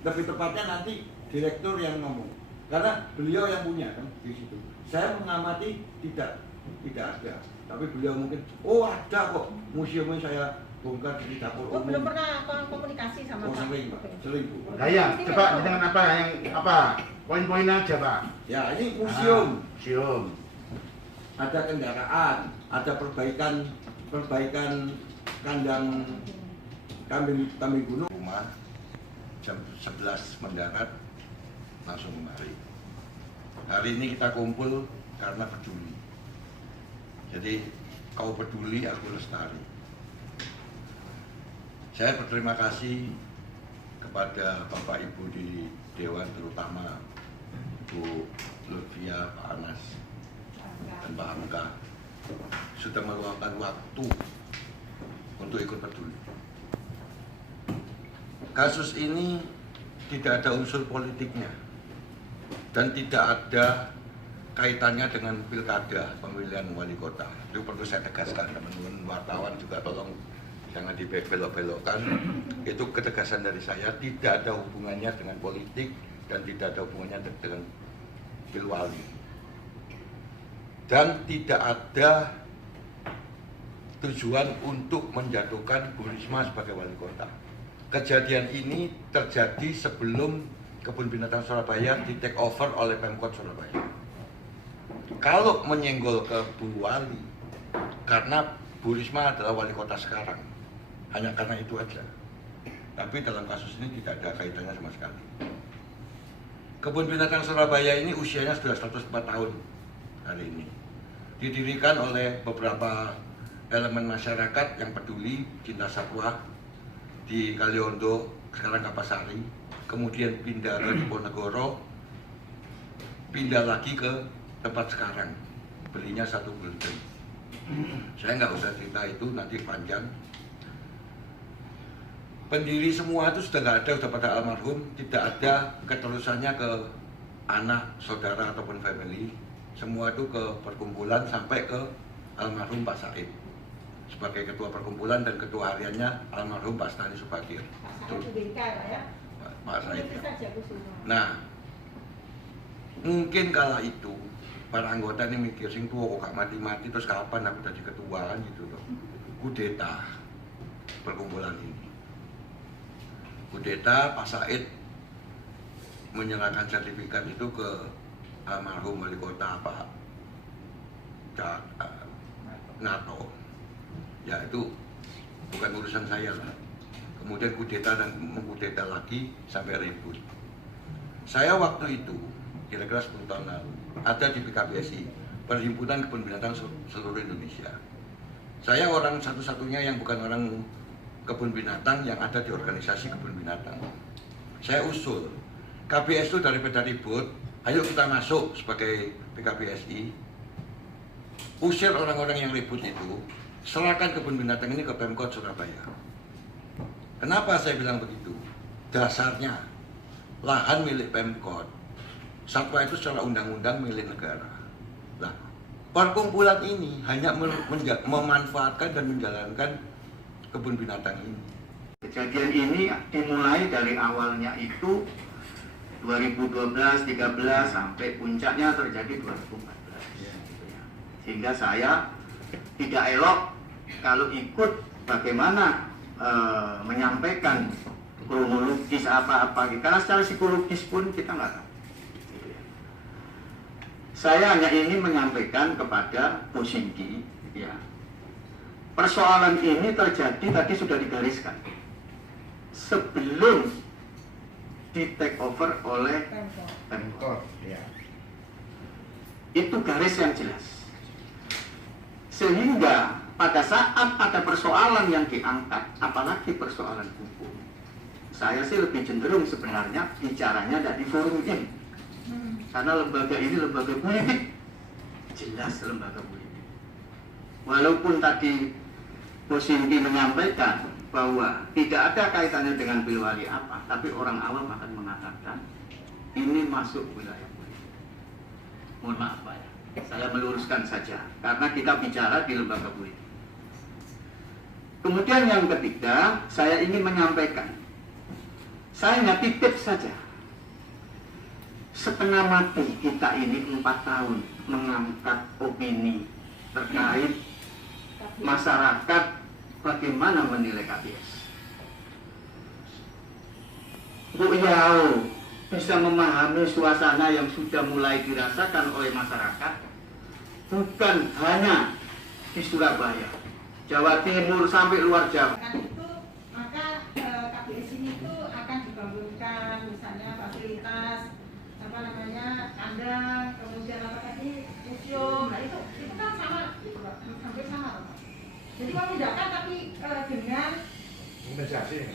lebih tepatnya nanti direktur yang ngomong, karena beliau yang punya kan di situ. Saya mengamati tidak ada, tapi beliau mungkin, oh ada kok museumnya saya bongkar di dapur umum. Belum pernah komunikasi sama Pak? Sering Pak, sering Bu. Nah ya, coba dengan apa yang poin-poin aja Pak. Ya ini museum. Museum. Ada kendaraan, ada perbaikan kandang kambing gunung. Rumah jam 11 mendarat langsung kemari. Hari ini kita kumpul karena peduli. Jadi kau peduli, aku lestari. Saya berterima kasih kepada Bapak Ibu di Dewan, terutama Bu Lutfia, Pak Anas, dan Pak Hamka sudah meluangkan waktu untuk ikut peduli. Kasus ini tidak ada unsur politiknya dan tidak ada kaitannya dengan pilkada pemilihan wali kota. Itu perlu saya tegaskan, teman-teman wartawan juga tolong jangan dibelok-belokkan. Itu ketegasan dari saya, tidak ada hubungannya dengan politik dan tidak ada hubungannya dengan pilwali. Dan tidak ada tujuan untuk menjatuhkan Bu Risma sebagai wali kota. Kejadian ini terjadi sebelum Kebun Binatang Surabaya di take over oleh Pemkot Surabaya. Kalau menyenggol ke Bu Wali, karena Bu Risma adalah wali kota sekarang, hanya karena itu aja. Tapi dalam kasus ini tidak ada kaitannya sama sekali. Kebun Binatang Surabaya ini usianya sudah 104 tahun hari ini. Didirikan oleh beberapa elemen masyarakat yang peduli, cinta satwa di Kaliondo, sekarang Kapasari, kemudian pindah ke Diponegoro, pindah lagi ke tempat sekarang, belinya 1 building. Saya nggak usah cerita itu, nanti panjang. Pendiri semua itu sudah nggak ada, sudah pada almarhum, tidak ada keterusannya ke anak, saudara ataupun family. Semua itu ke perkumpulan sampai ke almarhum Pak Said sebagai ketua perkumpulan dan ketua hariannya almarhum Pak Stani Subagir. Pak Said. Nah, mungkin kala itu para anggota ini mikir sing tua kok gak mati-mati terus kapan aku jadi ketua gitu loh. Kudeta perkumpulan ini. Kudeta, Pak Said menyerahkan sertifikat itu ke almarhum wali kota Pak NATO. Ya itu bukan urusan saya lah. Kemudian kudeta dan mengkudeta lagi sampai ribut. Saya waktu itu kira-kira 10 tahun lalu ada di PKBSI, Perhimpunan Kebun Binatang Seluruh Indonesia. Saya orang satu-satunya yang bukan orang kebun binatang yang ada di organisasi kebun binatang. Saya usul KBS itu daripada ribut, ayo kita masuk sebagai PKBSI, usir orang-orang yang ribut itu, serahkan kebun binatang ini ke Pemkot Surabaya. Kenapa saya bilang begitu? Dasarnya lahan milik Pemkot, satwa itu secara undang-undang milik negara. Nah, perkumpulan ini hanya memanfaatkan dan menjalankan kebun binatang ini. Kejadian ini dimulai dari awalnya itu 2012, 13 sampai puncaknya terjadi 2014. Sehingga saya tidak elok kalau ikut bagaimana menyampaikan kronologis apa-apa, karena secara psikologis pun kita nggak tahu. Saya hanya ingin menyampaikan kepada Bu Singgi, ya, persoalan ini terjadi tadi sudah digariskan sebelum di take over oleh Pemkot. Ya. Itu garis yang jelas. Sehingga pada saat ada persoalan yang diangkat, apalagi persoalan hukum, saya sih lebih cenderung sebenarnya bicaranya dari forum ini. Karena lembaga ini lembaga politik, jelas lembaga politik. Walaupun tadi Bu Sinti menyampaikan bahwa tidak ada kaitannya dengan pilwali apa, tapi orang awam akan mengatakan ini masuk wilayah politik. Mohon maaf Pak ya, saya meluruskan saja, karena kita bicara di lembaga politik. Kemudian yang ketiga, saya ingin menyampaikan, Saya hanya titip saja. Setengah mati kita ini 4 tahun mengangkat opini terkait masyarakat bagaimana menilai KPS. Bu Yao bisa memahami suasana yang sudah mulai dirasakan oleh masyarakat, bukan hanya di Surabaya, Jawa Timur sampai luar Jawa. Maka KBS ini tuh akan dibangunkan misalnya fasilitas kandang, kemudian apa tadi museum. Nah itu kan sama gitu Pak, hampir sama Pak. Jadi memindahkan tapi dengan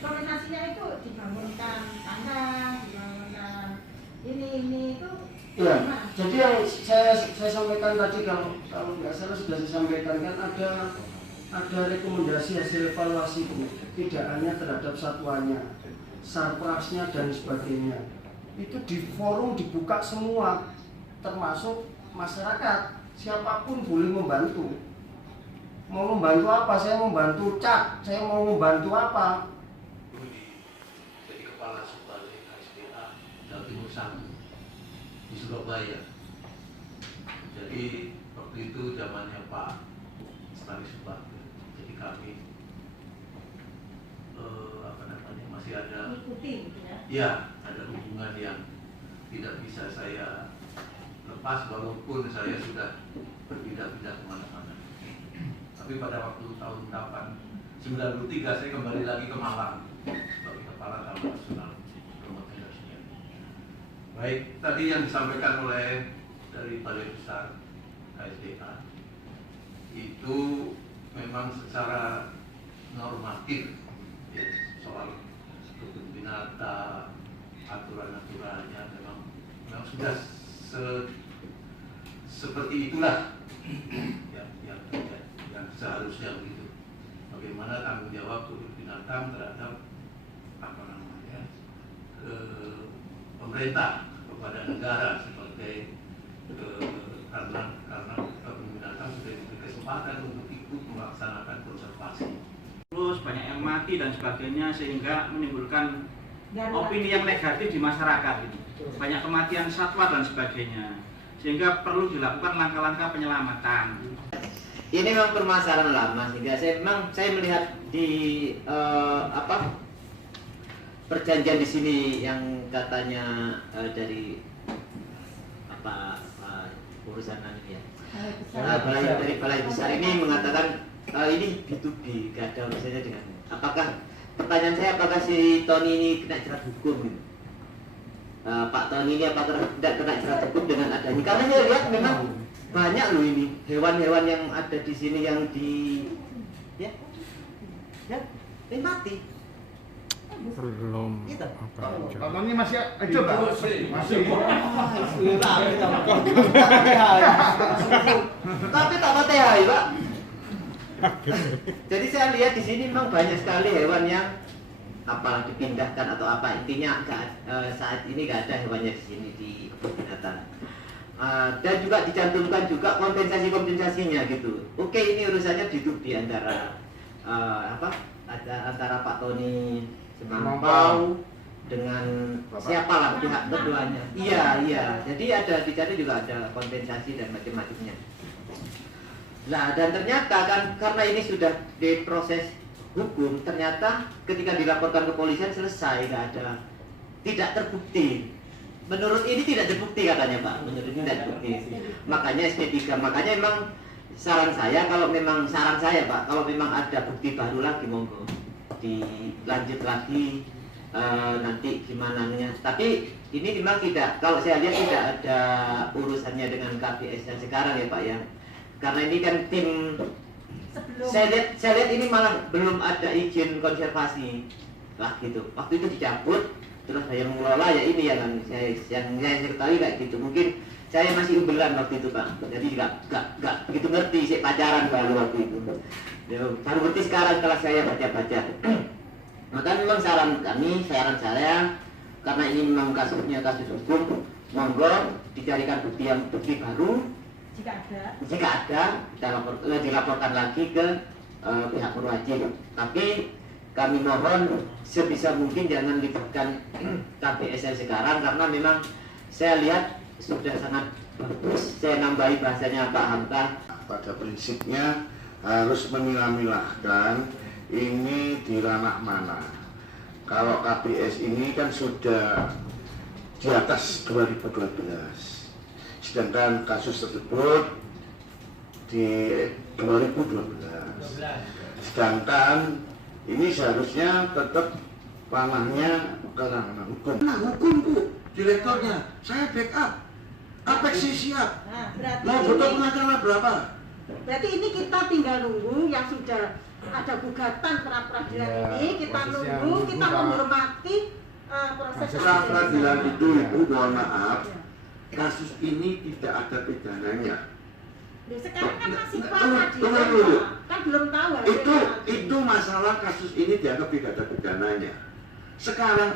kompensasinya itu dibangunkan kandang, dibangunkan ini itu. Ya, jadi yang saya sampaikan tadi kalau nggak salah sudah saya sampaikan kan ada rekomendasi hasil evaluasi Bu, tidak hanya terhadap satuannya, sarprasnya dan sebagainya. Itu di forum dibuka semua, termasuk masyarakat, siapapun boleh membantu. Mau membantu apa? Saya membantu cat, saya mau membantu apa? Jadi kepala Subalik HSDA Jawa Timur 1 di Surabaya. Jadi waktu itu zamannya Pak Stani Subakti. Jadi kami masih ada Ikuti gitu ya. ya ada hubungan yang tidak bisa saya lepas walaupun saya sudah berpindah-pindah kemana-mana. Tapi pada waktu tahun 93 saya kembali lagi ke Malang sebagai kepala Taman Nasional Bromo Tengger Semeru. Baik, tadi yang disampaikan oleh dari Balai Besar KSDA itu memang secara normatif ya, soal kebun binatang, aturan-aturannya memang sudah seperti itulah yang seharusnya begitu. Bagaimana tanggung jawab kebun binatang terhadap pemerintah kepada negara sebagai karena kebun binatang sudah diberi kesempatan untuk ikut melaksanakan konservasi. Terus banyak yang mati dan sebagainya sehingga menimbulkan Darurat. opini yang negatif di masyarakat ini. Banyak kematian satwa dan sebagainya. Sehingga perlu dilakukan langkah-langkah penyelamatan. Ini memang permasalahan lama sehingga saya melihat di perjanjian di sini yang katanya dari urusan ini ya. Dari Balai Besar ini mengatakan ini B2B, gak ada urusannya dengan. Pertanyaan saya apakah si Tony ini kena jerat hukum gitu? Pak Tony ini apakah tidak kena jerat hukum dengan adanya? Karena saya lihat memang banyak loh ini hewan-hewan yang ada di sini yang ini mati. Belum Gitu. apa Ini masih hidup Pak? Masih. Tapi tak THI Pak. Jadi saya lihat di sini memang banyak sekali hewan yang apalah dipindahkan atau apa, intinya saat ini nggak ada hewannya di sini di kebun binatang. Dan juga dicantumkan juga kompensasinya gitu. Oke, ini urusannya di antara antara Pak Tony Semampau dengan siapa lah pihak keduanya. Iya. Jadi di sana juga ada kompensasi dan macam-macamnya. Nah, dan ternyata kan karena ini sudah diproses hukum, ternyata ketika dilaporkan ke kepolisian selesai, tidak terbukti. Menurut ini tidak terbukti katanya Pak, menurut ini tidak terbukti. Makanya SP3, makanya memang saran saya Pak, kalau memang ada bukti baru lagi monggo dilanjut lagi nanti gimana nya. Tapi ini memang tidak, kalau saya lihat tidak ada urusannya dengan KPS yang sekarang ya Pak ya. Karena ini kan tim saya lihat ini malah belum ada izin konservasi lah gitu. Waktu itu dicabut, terus saya mengelola ya ini yang saya ketahui kayak gitu. Mungkin saya masih umbelan waktu itu Pak, jadi nggak begitu ngerti, saya pacaran baru waktu itu. Ya, baru ngerti sekarang setelah saya baca-baca. Maka memang saran saya, karena ini memang kasusnya kasus hukum, monggo dicarikan bukti baru. Jika ada, dilaporkan lagi ke pihak berwajib. Tapi kami mohon sebisa mungkin jangan libatkan KPSL sekarang, karena memang saya lihat sudah sangat bagus. Saya nambahi bahasanya Pak Hamka. Pada prinsipnya harus memilah-milahkan ini di ranah mana. Kalau KPS ini kan sudah di atas 2012, sedangkan kasus tersebut di 2012. Sedangkan ini seharusnya tetap ranahnya ke ranah hukum. Nah, hukum Bu, direkturnya. Saya backup. Apeksi siap. Nah, berarti Mau butuh ini, pengacara berapa? berarti ini kita tinggal nunggu yang sudah ada gugatan pra peradilan ini, kita nunggu, kita menghormati proses Pra peradilan itu Ibu, mohon maaf, kasus ini tidak ada pidananya. Loh, sekarang kan masih pra Tunggu peradilan, dulu. Pak. Kan belum tahu hasilnya. Itu masalah kasus ini dianggap tidak ada pidananya. Sekarang